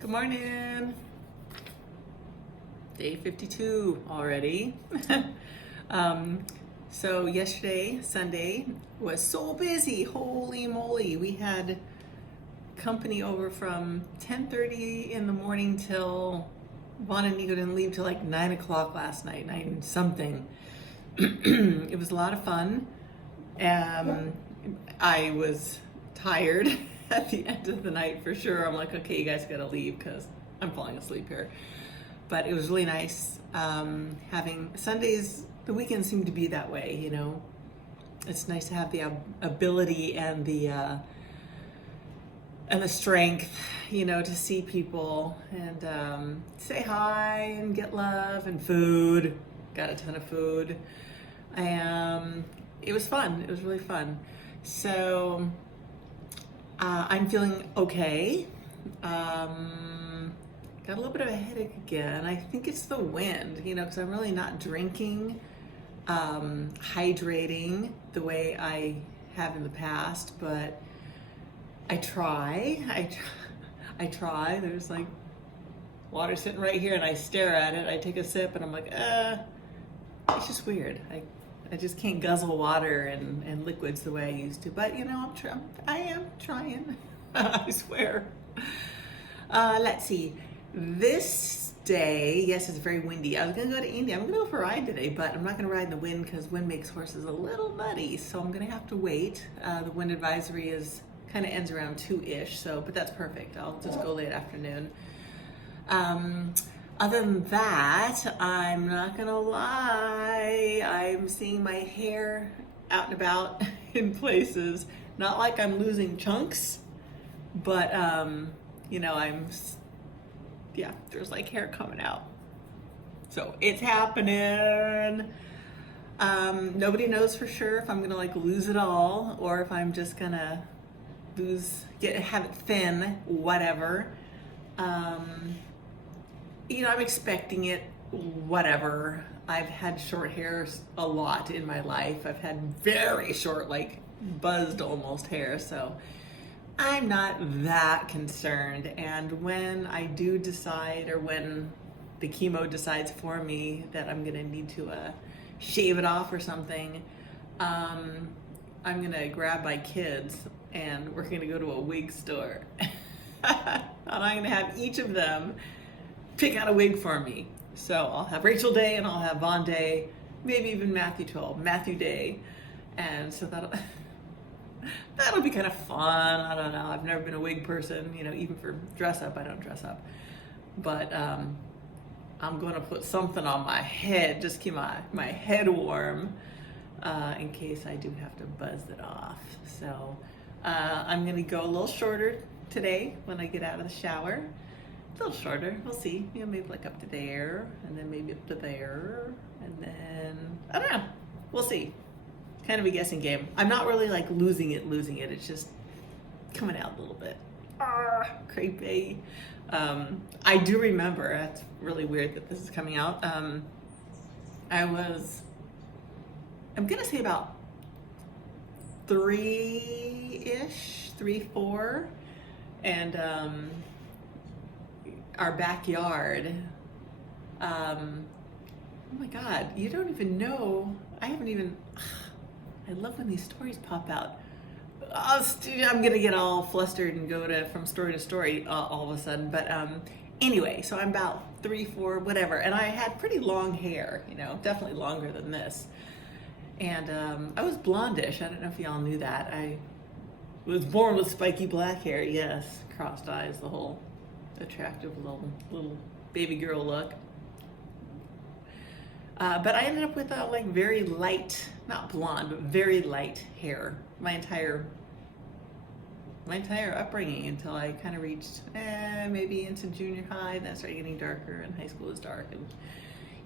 Good morning. Day 52 already. So yesterday, Sunday, was so busy. Holy moly. We had company over from 10:30 in the morning till Vaughn and Nico didn't leave till like 9 o'clock last night, 9 something. It was a lot of fun. I was tired at the end of the night for sure. I'm like, okay, you guys gotta leave because I'm falling asleep here. But it was really nice having Sundays. The weekends seem to be that way, you know. It's nice to have the ability and the strength, you know, to see people and say hi and get love and food. Got a ton of food. It was fun. It was really fun. So I'm feeling okay. Got a little bit of a headache again. I think it's the wind, you know, because I'm really not drinking, hydrating the way I have in the past, but I try. I try. There's like water sitting right here and I stare at it. I take a sip and I'm like, it's just weird. I just can't guzzle water and liquids the way I used to. But you know, I am trying. I swear. Let's see. This day, yes, it's very windy. I was gonna go to India. I'm gonna go for a ride today, but I'm not gonna ride in the wind because wind makes horses a little nutty. So I'm gonna have to wait. The wind advisory is kind of ends around 2-ish. So, but that's perfect. I'll just go late afternoon. Other than that, I'm not gonna lie, I'm seeing my hair out and about in places. Not like I'm losing chunks, but you know, there's like hair coming out. So it's happening. Nobody knows for sure if I'm gonna like lose it all or if I'm just gonna have it thin, whatever. You know, I'm expecting it, whatever. I've had short hair a lot in my life. I've had very short, like buzzed almost hair, so I'm not that concerned. And when I do decide, or when the chemo decides for me that I'm gonna need to shave it off or something, I'm gonna grab my kids and we're gonna go to a wig store. And I'm gonna have each of them pick out a wig for me. So I'll have Rachel Day and I'll have Vaughn Day, maybe even Matthew Day. And so that'll be kind of fun. I don't know. I've never been a wig person, you know, even for dress up, I don't dress up. But I'm gonna put something on my head, just keep my head warm in case I do have to buzz it off. So I'm gonna go a little shorter today when I get out of the shower. A little shorter, we'll see. You know, maybe like up to there, and then maybe up to there, and then I don't know. We'll see. Kind of a guessing game. I'm not really like losing it. It's just coming out a little bit. Creepy. I do remember. That's really weird that this is coming out. I'm gonna say about 3-ish, 3, 4, and our backyard. Oh my God, you don't even know. I love when these stories pop out. I'm gonna get all flustered and go from story to story all of a sudden. But anyway, so I'm about 3, 4, whatever. And I had pretty long hair, you know, definitely longer than this. And I was blondish. I don't know if y'all knew that. I was born with spiky black hair, yes. Crossed eyes, the whole attractive little baby girl look. But I ended up with like very light, not blonde, but very light hair my entire upbringing until I kind of reached maybe into junior high. Then I started getting darker, and high school is dark. And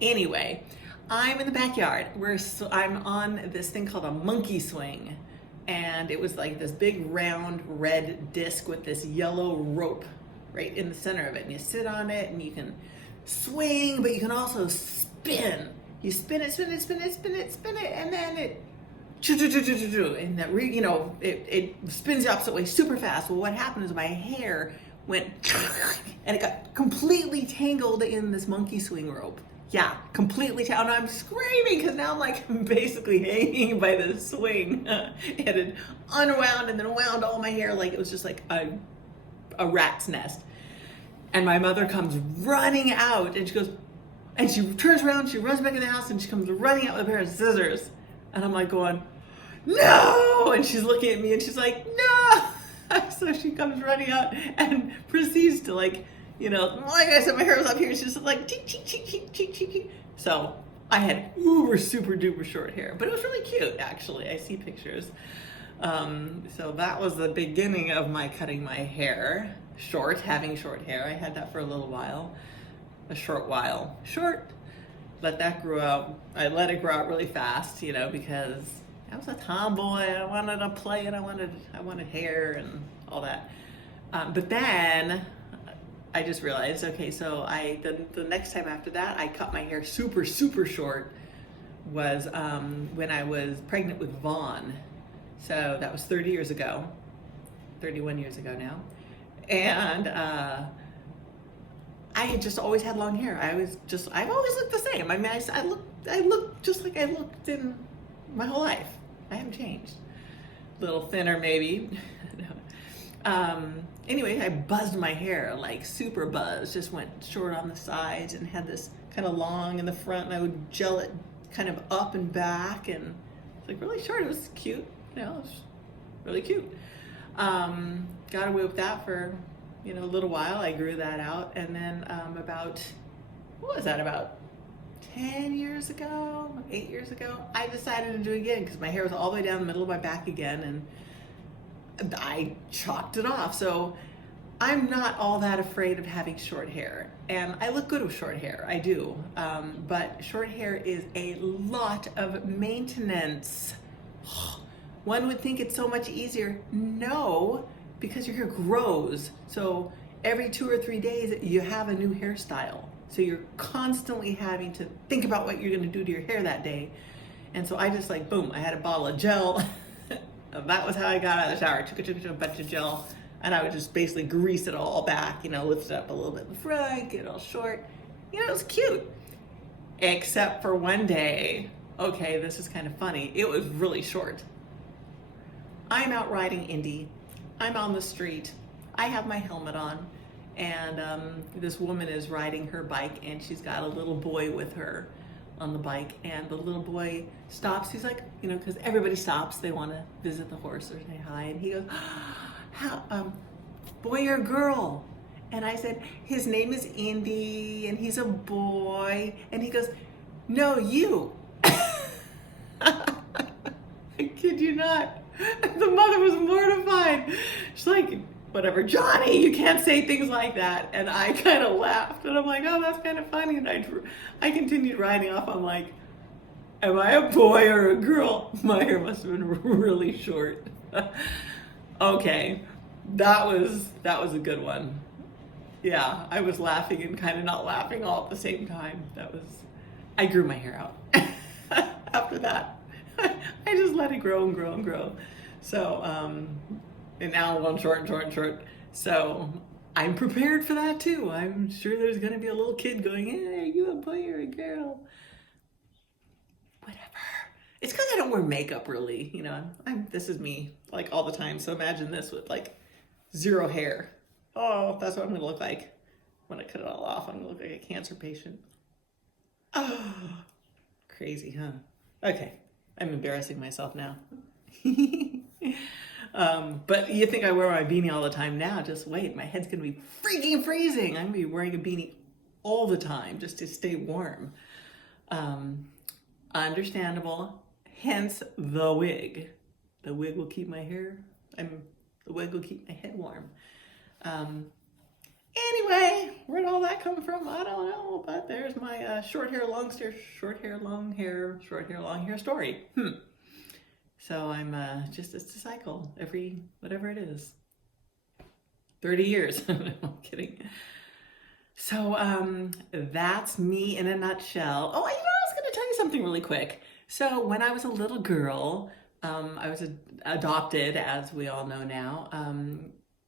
anyway, I'm in the backyard. I'm on this thing called a monkey swing, and it was like this big round red disc with this yellow rope right in the center of it, and you sit on it and you can swing, but you can also spin. You spin it, and then it and that it spins the opposite way super fast. Well, what happened is my hair went, and it got completely tangled in this monkey swing rope. Yeah, completely tangled. And I'm screaming because now I'm like basically hanging by the swing. It had unwound and then wound all my hair like it was just like a rat's nest. And my mother comes running out and she goes, and she turns around, she runs back in the house and she comes running out with a pair of scissors. And I'm like going, no! And she's looking at me and she's like, no! So she comes running out and proceeds to like, you know, like I said, my hair was up here. She's just like, cheek, cheek, cheek, cheek, cheek, cheek, cheek. So I had uber, super duper short hair, but it was really cute, actually. I see pictures. So that was the beginning of my cutting my hair short, having short hair. I had that for a little while, a short while. Short, let that grow out. I let it grow out really fast, you know, because I was a tomboy. I wanted to play and I wanted hair and all that. But then I just realized, okay, so the next time after that, I cut my hair super, super short was when I was pregnant with Vaughn. So that was 30 years ago, 31 years ago now. And I had just always had long hair. I've always looked the same. I mean, I look just like I looked in my whole life. I haven't changed. A little thinner maybe. Anyway, I buzzed my hair, like super buzzed, just went short on the sides and had this kind of long in the front, and I would gel it kind of up and back, and it's like really short. It was cute, you know, it was really cute. Got away with that for, you know, a little while. I grew that out, and then about 10 years ago, 8 years ago, I decided to do it again because my hair was all the way down the middle of my back again, and I chopped it off. So I'm not all that afraid of having short hair, and I look good with short hair, I do, but short hair is a lot of maintenance. One would think it's so much easier. No, because your hair grows. So every 2 or 3 days, you have a new hairstyle. So you're constantly having to think about what you're gonna do to your hair that day. And so I just like, boom, I had a bottle of gel. That was how I got out of the shower. Took a bunch of gel, and I would just basically grease it all back, you know, lift it up a little bit in the front, get it all short. You know, it was cute. Except for one day, okay, this is kind of funny. It was really short. I'm out riding Indy. I'm on the street. I have my helmet on, and this woman is riding her bike, and she's got a little boy with her on the bike, and the little boy stops. He's like, you know, because everybody stops. They want to visit the horse or say hi, and he goes, "How, boy or girl?" And I said, "His name is Indy, and he's a boy." And he goes, "No, you." I kid you not. The mother was mortified. She's like, whatever, Johnny, you can't say things like that. And I kind of laughed, and I'm like, oh, that's kind of funny. And I continued riding off. I'm like, am I a boy or a girl? My hair must have been really short. Okay, that was a good one. Yeah, I was laughing and kind of not laughing all at the same time. I grew my hair out after that. I just let it grow and grow and grow. So, and now I'm going short and short and short. So I'm prepared for that too. I'm sure there's going to be a little kid going, hey, are you a boy or a girl? Whatever. It's because I don't wear makeup really. You know, this is me like all the time. So imagine this with like zero hair. Oh, that's what I'm going to look like when I cut it all off. I'm going to look like a cancer patient. Oh, crazy, huh? Okay. I'm embarrassing myself now. But you think I wear my beanie all the time now. Just wait, my head's gonna be freaking freezing. I'm gonna be wearing a beanie all the time just to stay warm. Understandable, hence the wig. The wig will keep my hair, the wig will keep my head warm. Anyway, where'd all that come from? I don't know, but there's my short hair, long hair story. So I'm it's a cycle every, whatever it is, 30 years. No, I'm kidding. So that's me in a nutshell. Oh, you know, I was going to tell you something really quick. So when I was a little girl, I was adopted, as we all know now,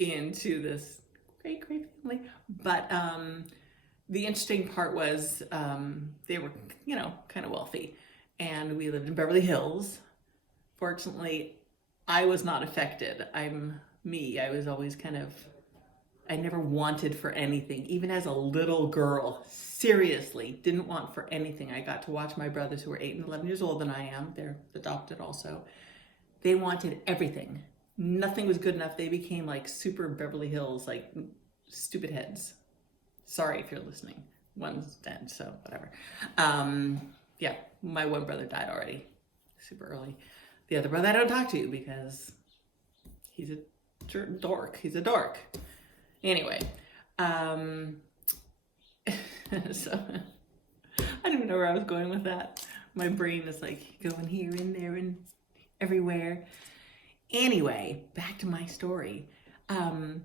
into this great family. But the interesting part was they were, kind of wealthy. And we lived in Beverly Hills. Fortunately, I was not affected. I'm me. I was always I never wanted for anything. Even as a little girl, seriously, didn't want for anything. I got to watch my brothers who were 8 and 11 years older than I am. They're adopted also. They wanted everything. Nothing was good enough. They became like super Beverly Hills, like stupid heads. Sorry if you're listening. One's dead, so whatever. Yeah, my one brother died already, super early. The other brother I don't talk to because he's a dork. He's a dork. Anyway, so I don't even know where I was going with that. My brain is like going here and there and everywhere. Anyway, back to my story. I'm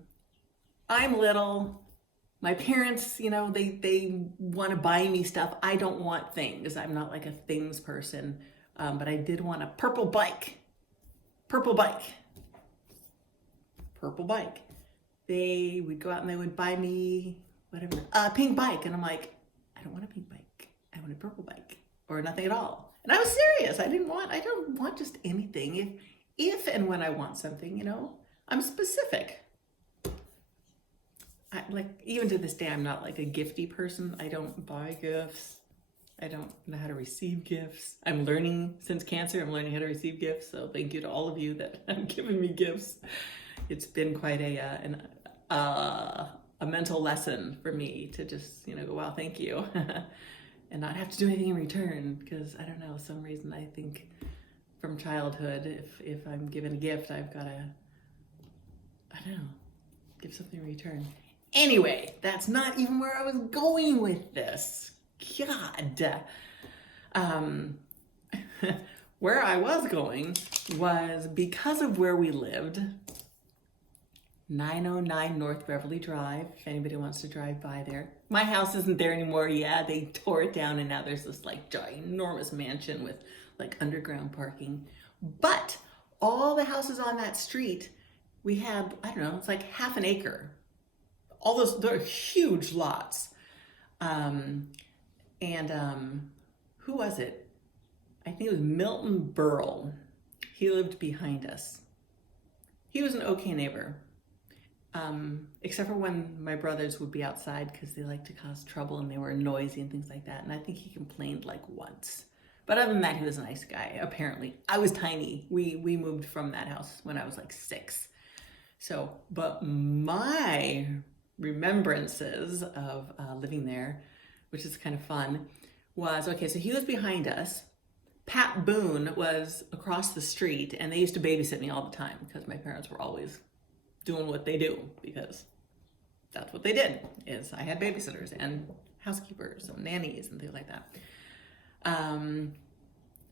little. My parents, they want to buy me stuff. I don't want things. I'm not like a things person. But I did want a purple bike. They would go out and they would buy me whatever, a pink bike. And I'm like, I don't want a pink bike. I want a purple bike or nothing at all. And I was serious. I don't want just anything. If and when I want something, I'm specific. Even to this day, I'm not like a gifty person. I don't buy gifts. I don't know how to receive gifts. I'm learning since cancer. I'm learning how to receive gifts. So thank you to all of you that have given me gifts. It's been quite a mental lesson for me to just, go, wow, thank you. And not have to do anything in return. Because I don't know, some reason I think from childhood, if I'm given a gift, I've got to, give something in return. Anyway, that's not even where I was going with this. God. Where I was going was because of where we lived, 909 North Beverly Drive, if anybody wants to drive by there. My house isn't there anymore. Yeah, they tore it down and now there's this ginormous mansion with underground parking. But all the houses on that street, we have, it's like half an acre. All those, they're huge lots. Who was it? I think it was Milton Berle. He lived behind us. He was an okay neighbor. Except for when my brothers would be outside because they like to cause trouble and they were noisy and things like that. And I think he complained once. But other than that, he was a nice guy, apparently. I was tiny. We moved from that house when I was 6. So, but my remembrances of living there, which is kind of fun, was, so he was behind us. Pat Boone was across the street, and they used to babysit me all the time because my parents were always doing what they do because that's what they did, is I had babysitters and housekeepers and nannies and things like that.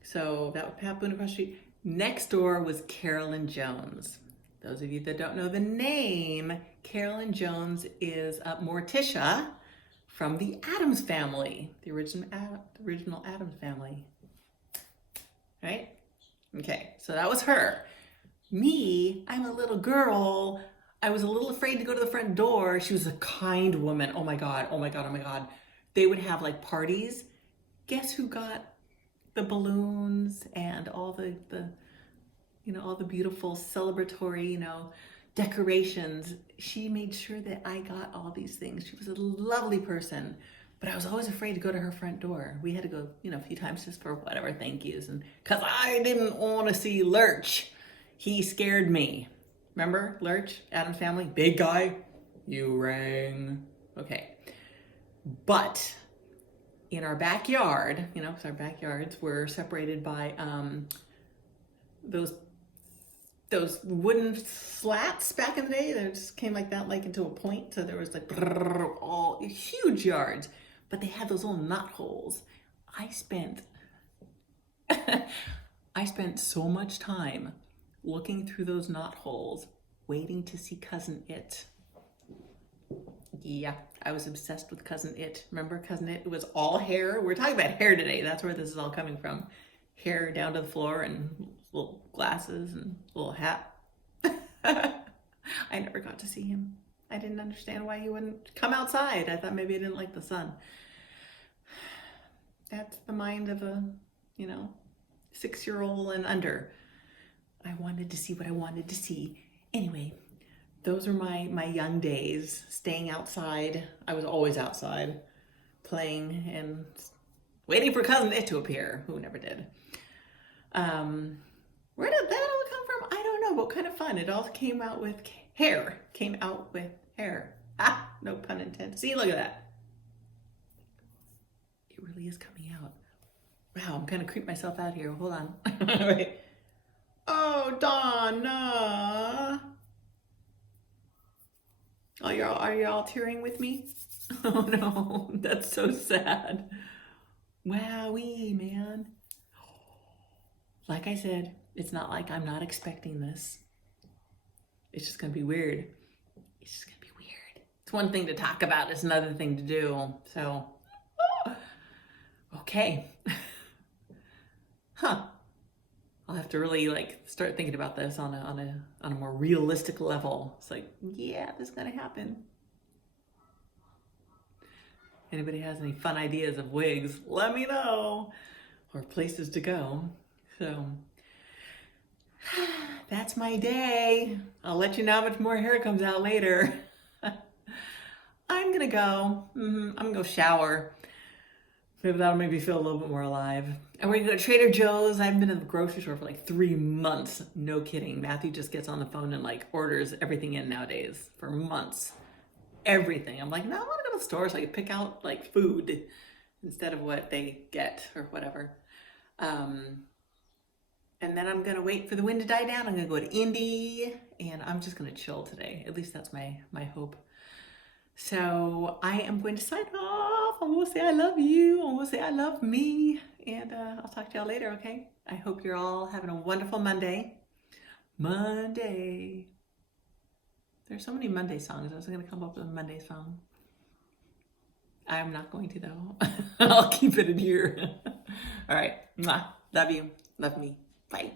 So that was Pat Boone across the street. Next door was Carolyn Jones. Those of you that don't know the name, Carolyn Jones is Morticia from the Addams Family, the original Addams Family. Right? Okay, so that was her. Me, I'm a little girl. I was a little afraid to go to the front door. She was a kind woman. Oh my God. They would have parties. Guess who got the balloons and all the all the beautiful celebratory, decorations. She made sure that I got all these things. She was a lovely person, but I was always afraid to go to her front door. We had to go, a few times just for whatever thank yous, and because I didn't want to see Lurch. He scared me. Remember Lurch, Addams Family, big guy? You rang. Okay. But in our backyard, because our backyards were separated by those wooden slats back in the day that just came like that, into a point. So there was all huge yards, but they had those little knot holes. I spent so much time looking through those knot holes, waiting to see Cousin It. Yeah, I was obsessed with Cousin It. Remember Cousin It? It was all hair. We're talking about hair today. That's where this is all coming from. Hair down to the floor and little glasses and little hat. I never got to see him. I didn't understand why he wouldn't come outside. I thought maybe he didn't like the sun. That's the mind of a, 6-year-old and under. I wanted to see what I wanted to see. Anyway, those are my young days, staying outside. I was always outside, playing and waiting for Cousin It to appear, who never did. Where did that all come from? I don't know, but kind of fun. It all came out with hair. Ah, no pun intended. See, look at that. It really is coming out. Wow, I'm gonna creep myself out here. Hold on. Wait. Oh, Donna. Oh, are y'all tearing with me? Oh no, that's so sad. Wowee, man. Like I said, it's not like I'm not expecting this. It's just gonna be weird. It's just gonna be weird. It's one thing to talk about, it's another thing to do. So, okay. Huh. I'll have to really start thinking about this on a more realistic level. It's like, yeah, this is gonna happen. Anybody has any fun ideas of wigs, let me know, or places to go. So that's my day. I'll let you know how much more hair comes out later. I'm gonna go. I'm gonna go shower. Maybe that'll make me feel a little bit more alive. And we're gonna go to Trader Joe's. I haven't been to the grocery store for like 3 months. No kidding. Matthew just gets on the phone and orders everything in nowadays for months. Everything. I'm like, no, I want to go to the store so I can pick out food instead of what they get or whatever. And then I'm gonna wait for the wind to die down. I'm gonna go to Indy and I'm just gonna chill today. At least that's my hope. So I am going to sign off. I'm gonna say I love you. I'm gonna say I love me. And I'll talk to y'all later, okay? I hope you're all having a wonderful Monday. Monday. There's so many Monday songs. I was gonna come up with a Monday song. I'm not going to though. I'll keep it in here. All right. Mwah. Love you. Love me. Bye.